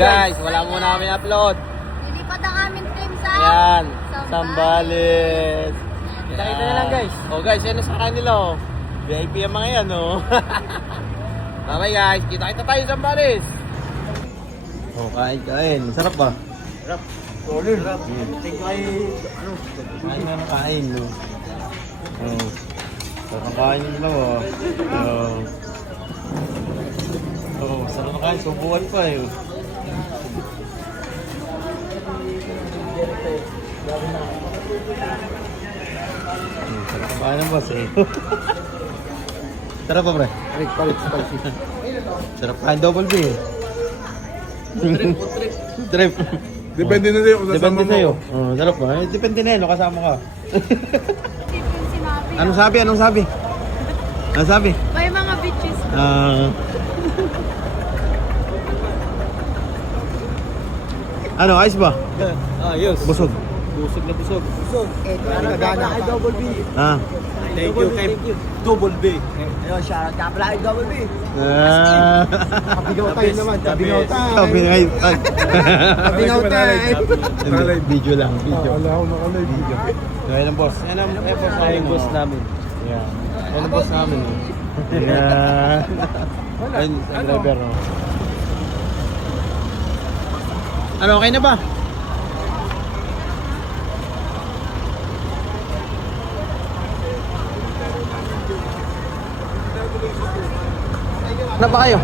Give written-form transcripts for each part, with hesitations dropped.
Guys, wala muna kami upload. Lilipat ang aming team sa Yan, Sambales. Kita-kita na lang, guys. Oh guys, yan sa kanila oh. VIP ang mga yan oh. Bye guys, kita-kita tayo sa Sambales. Oh, kain. Sarap ba? Sarap. Solid. Sarap. Tingin ko ay, kain na kain. No? Oh. Sarap kain nila oh. Oh, sarap na kain. Subukan pa eh. Sarap kain ng boss eh. Sarap pa pre? Palit. Sarap kain double B eh. Trip. Depende na sa'yo kung sasama Depende mo. sa'yo. Oh, sarap ba? Eh, depende na yun, kasama ka. team yung sinabi. Anong sabi? Anong sabi? May mga bitches. Ano, ayos ba? Ayos. Busog. Busog na busog. Busog. Ano gana kay Double B. Ah. Thank you kay Double B. Ayun, shoutout ka pala kay Double B. Kabigaw tayo naman. Kabigaw tayo. Kabigaw tayo. Video lang, video. Wala ako nakalay video. Kaya ng boss. Yan ang boss namin. Yung boss namin. Yeah. Yan ang boss namin. Yeah. Ayun, ang driver. No? Ano, okay na ba? Na ba kayo?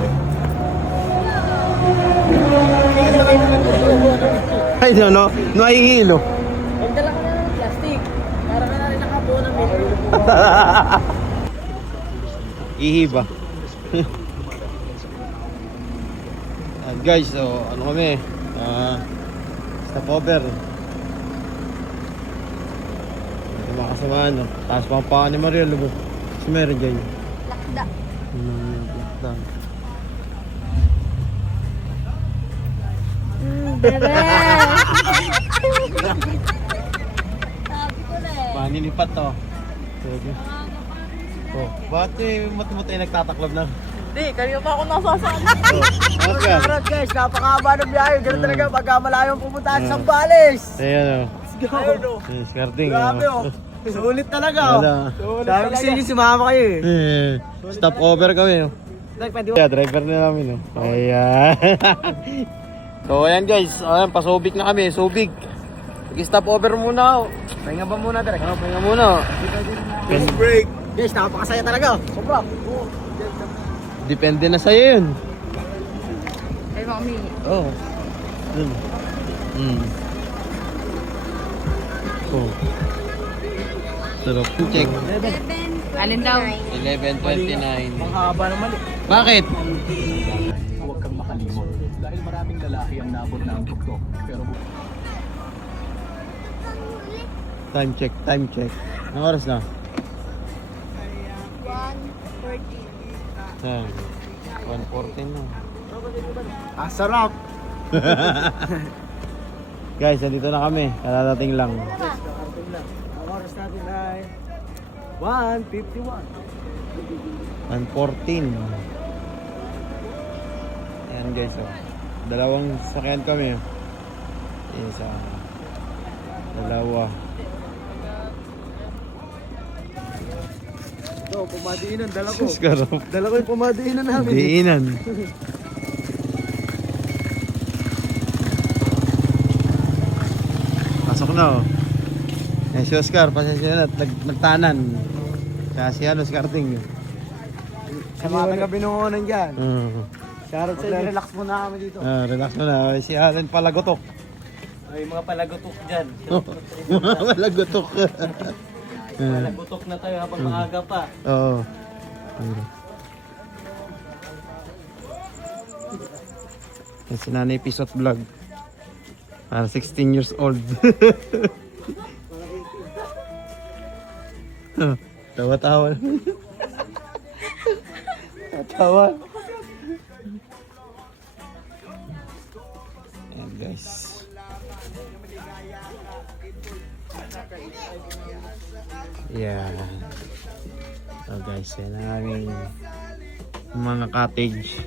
Ay, no, hilo. Magdala ka na ng plastic. Para ka na rin nakabuo ng metro. Ihiba. Guys, so ano kami? Stopover. Mga kasamaan, no? Taas pa ang paa ni Maria, lubo. Si Mary dyan. Lakda. Lakda. Bebe. Sabi ko na eh. Paninipat to. Sige. Oh, bakit mati-mati nagtataklab na? Hindi, kanina pa ako nasasama. Oh, Oscar. Shoutout guys, napakahaba ng biyahe. Ganun talaga pagka malayong pumuntahan sa Sambales. Ayan o. Ayun o. Skirting. Grabe o. Sulit talaga o. Wala. Sabi ko sa inyo, sumama kayo eh. Stop over kami. No? Pwede Yeah, driver na namin. No? Ayan. So ayan guys, ayan, pasubik na kami, subik. Stop over muna. Pahinga ba muna direct? Pahinga muna. First break. Guys, napakasaya talaga. Sobra. Depende na sa'yo yun. Ay, mami. Oo. Oh. Sarap. Check. Alin daw? 11:29. Ang haba ng mali. Bakit? Huwag kang makalimot dahil maraming lalaki ang naabot na ang tuktok. Pero Time check. Anong oras na? 1:40. Ayan. 1:14 na. Ah, sarap. Guys, nandito na kami. Kaladating lang. Ang oras natin ay 1:51. 1:14. Ayan guys, oh. Dalawang sakyan kami. Isa. Dalawa. Ito, pumadiinan. Dala ko. Sus, karap. Dala ko yung pumadiinan namin. Diinan. Pasok na, oh. Yan si Oscar, pasensya na. Nagtanan. Kaya si Skirting. Sa mga taga-binuhunan dyan. Shoutout sa inyo. Relax muna kami dito. Relax mo na. Si Allen palagotok. Ay, mga palagutok dyan. Palagotok. Palagutok na tayo habang maaga pa. Oo. Yan si Nanay Pisot Vlog. 16 years old. Tawa-tawa. Tawa. Ayan guys. Yeah. So guys, yan ang aming mga cottage.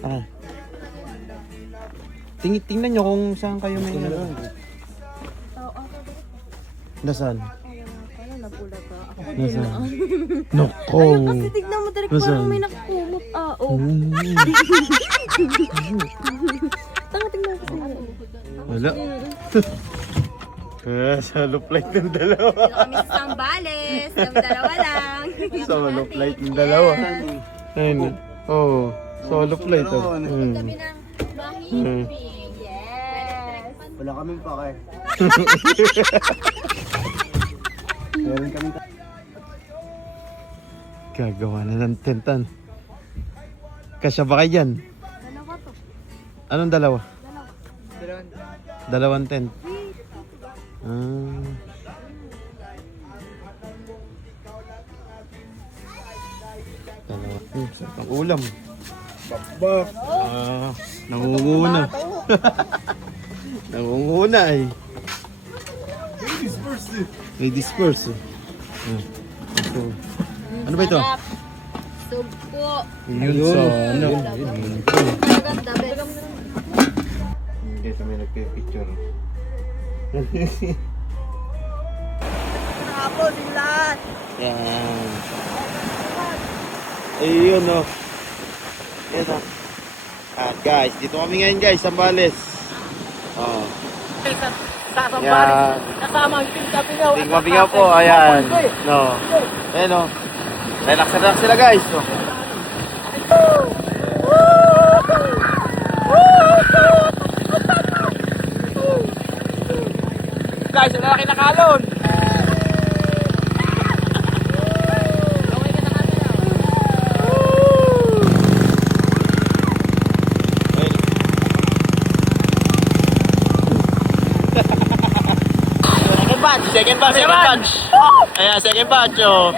Ah. Tingnan nyo kung saan kayo may ano. Nasaan? Ano napula ka? Ako din Nasaan? na. Nako. Ayun, kasi tignan mo direct Nasaan? parang may nakakumot. Oh. Tanga, tignan ko sa'yo. Wala. Sa low flight ng dalawa. Dito kami sa Sambales. Kami dalawa lang. Solo flight ng dalawa. Ayun. Oh, solo flight. Oh. Kami ng mahimping. Yes. Wala kaming pake. Meron kaming Gagawa na ng tentan. Kasya ba kayo dyan? Dalawa to. Anong dalawa? Dalawa. Dalawang tent. Ah. Dalawa. Sarap ang ulam. Bakbak. Ah, nangunguna. Nangunguna eh. Ladies first eh. Ah. Ito. Ano ba ito? Sugpo. Yun sa ano. Maganda, bes. Dito may nagpipicture. Nakapos yung lahat. Yan. Ayun o. Yan o. At guys, dito kami ngayon guys, Sambales. Oh. Sa Yan. kasama ang tingkapigaw. Ting mabigaw po, ayan. No. Ayan o. Relax sila guys. No. Guys, ang lalaki na kalon. Second batch. Ayan, second batch oh.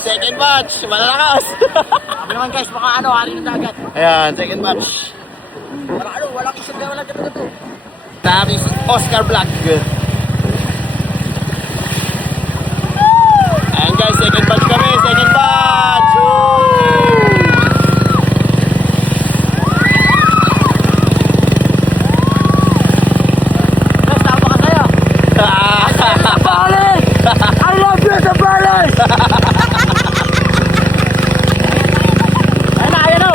Second batch, malalakas. Sabi naman guys, baka ano, hari ng dagat. Ayan, second batch. Walang isip na walang ganito. Dami si Oscar Black. Ayan guys, second batch kami, second batch. Guys, tama ka sa'yo. Sambales! I love you, Sambales! Ayan o.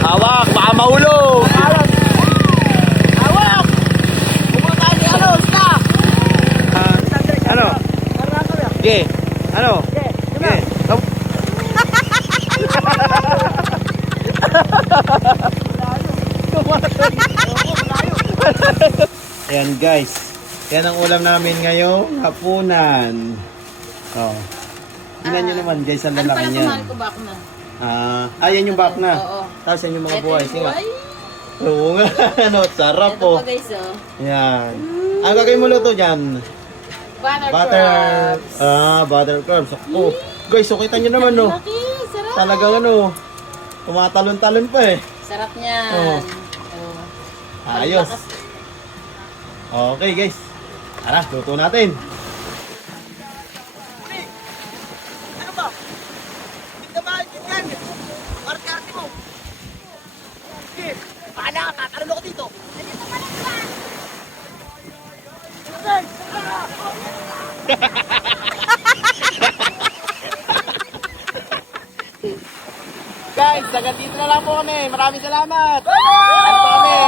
Hawak, baka mahulog. Awak! Pumunta tayo ni ano, staff! Ano? Okay. Ano? Okay. Ayan guys. Yan ang ulam namin ngayong hapunan. Oh. Tingnan nyo naman guys, ang lalaki niyan. ko back na? Yan yung back na. Oo. Tapos yan yung mga Ito buhay. yung Sige nga. buhay. Oo nga. Ano, sarap Ito po. pa guys, oh. Yan. Ang gagawin mo luto dyan? Butter crabs. Butter crabs. Oh. Guys, so kita nyo naman, no? Laki, sarap. Talagang ano, tumatalon-talon pa eh. Sarap niyan. Oo. Oh. Ayos. Okay guys. Tara, luto natin. Ano ba? Tingnan ba? Tingnan! Markarte mo! Okay, paano ka? Tatalon ako dito! Guys, hanggang dito na lang po kami. Maraming salamat. Ano po kami?